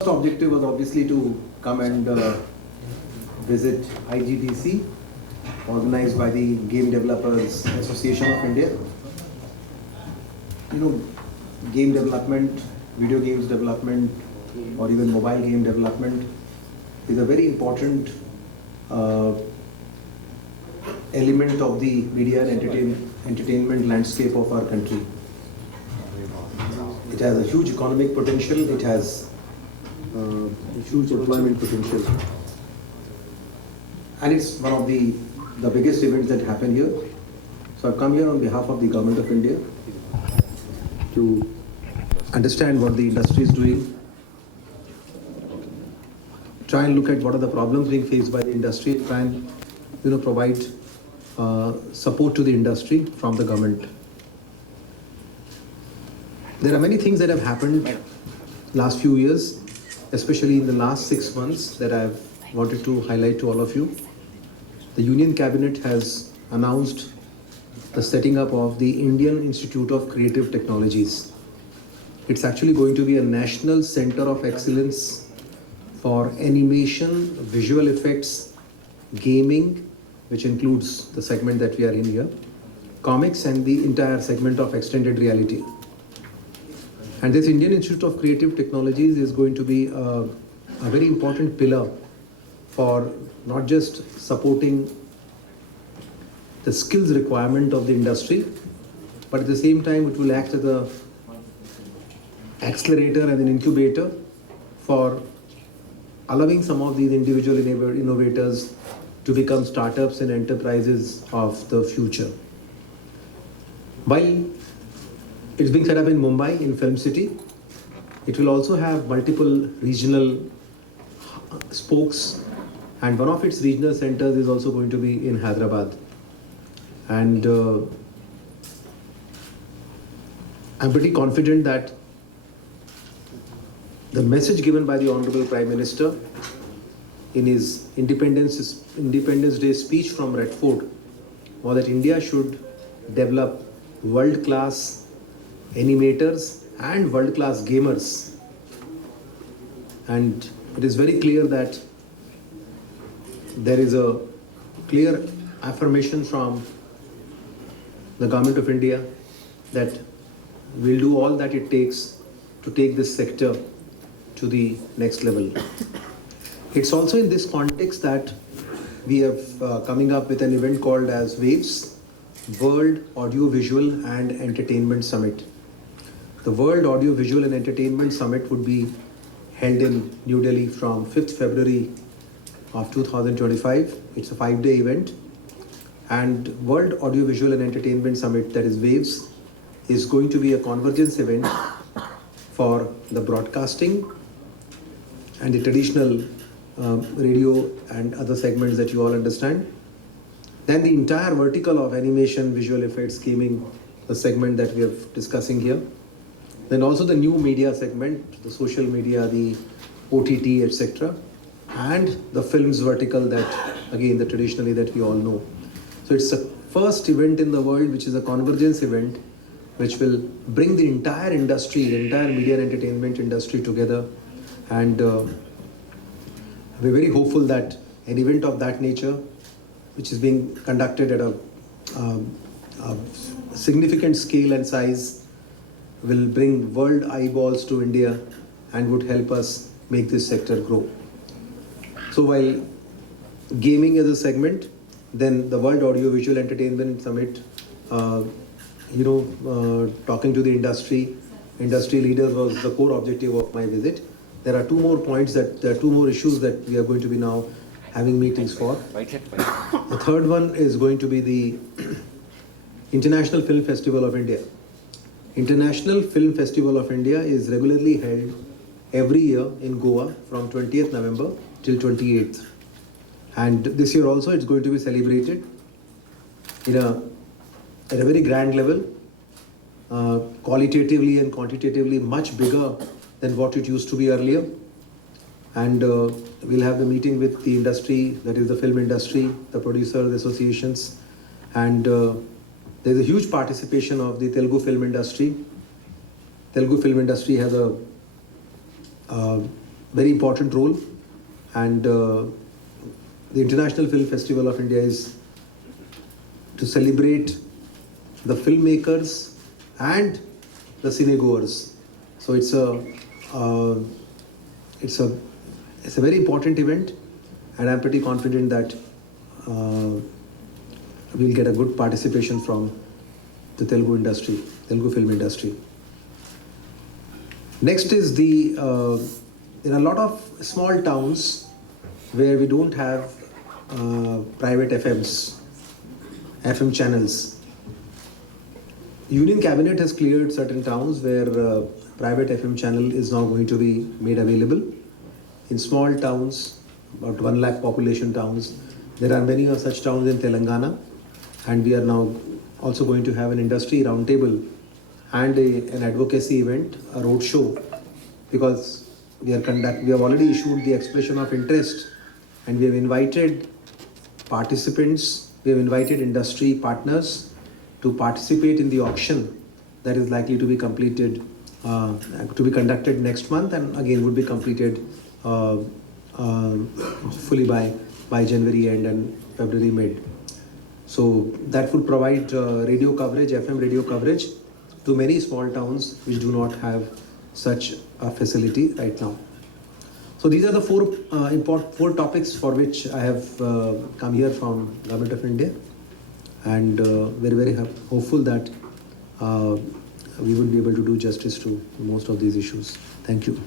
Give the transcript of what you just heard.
First objective was obviously to come and visit IGDC, organized by the Game Developers Association of India. You know, game development, video games development, or even mobile game development is a very important element of the media and entertainment landscape of our country. It has a huge economic potential. It has a huge employment potential, and it's one of the biggest events that happen here. So I've come here on behalf of the Government of India to understand what the industry is doing, try and look at what are the problems being faced by the industry, try and provide support to the industry from the government. There are many things that have happened last few years, especially in the last 6 months, that I've wanted to highlight to all of you. The Union Cabinet has announced the setting up of the Indian Institute of Creative Technologies. It's actually going to be a national center of excellence for animation, visual effects, gaming, which includes the segment that we are in here, comics, and the entire segment of extended reality. And this Indian Institute of Creative Technologies is going to be a very important pillar for not just supporting the skills requirement of the industry, but at the same time it will act as an accelerator and an incubator for allowing some of these individual innovators to become startups and enterprises of the future. While it's being set up in Mumbai, in Film City, it will also have multiple regional spokes, and one of its regional centers is also going to be in Hyderabad. And I'm pretty confident that the message given by the Honorable Prime Minister in his Independence Day speech from Red Fort was that India should develop world-class animators and world-class gamers. And it is very clear that there is a clear affirmation from the Government of India that we'll do all that it takes to take this sector to the next level. It's also in this context that we have coming up with an event called as WAVES, World Audio Visual and Entertainment Summit. The World Audio Visual and Entertainment Summit would be held in New Delhi from 5th February of 2025. It's a 5-day event. And World Audio Visual and Entertainment Summit, that is WAVES, is going to be a convergence event for the broadcasting and the traditional radio and other segments that you all understand. Then the entire vertical of animation, visual effects, gaming, the segment that we are discussing here. Then also the new media segment, the social media, the OTT, etc. And the films vertical that, again, the traditionally that we all know. So it's the first event in the world which is a convergence event which will bring the entire industry, the entire media and entertainment industry together. And we're very hopeful that an event of that nature, which is being conducted at a significant scale and size, will bring world eyeballs to India and would help us make this sector grow. So while gaming is a segment, then the World Audio Visual Entertainment Summit, talking to the industry leaders was the core objective of my visit. There are two more issues that we are going to be now having meetings for. The third one is going to be the International Film Festival of India. International Film Festival of India is regularly held every year in Goa from 20th November till 28th. And this year also it's going to be celebrated at a very grand level, qualitatively and quantitatively much bigger than what it used to be earlier. And we'll have the meeting with the industry, that is the film industry, the producers, associations, and there's a huge participation of the Telugu film industry. Telugu film industry has a very important role, and the International Film Festival of India is to celebrate the filmmakers and the cinegoers. So it's a very important event, and I'm pretty confident that we'll get a good participation from the Telugu industry, Telugu film industry. Next is there are a lot of small towns where we don't have private FM channels. Union Cabinet has cleared certain towns where private FM channel is now going to be made available. In small towns, about 1 lakh population towns, there are many of such towns in Telangana, and we are now also going to have an industry roundtable and an advocacy event, a road show, because we have already issued the expression of interest, and we have invited participants, we have invited industry partners to participate in the auction that is likely to be completed, to be conducted next month, and again would be completed fully by January end and February mid. So that would provide radio coverage, FM radio coverage to many small towns which do not have such a facility right now. So these are the four topics for which I have come here from Government of India, and very hopeful that we will be able to do justice to most of these issues. Thank you.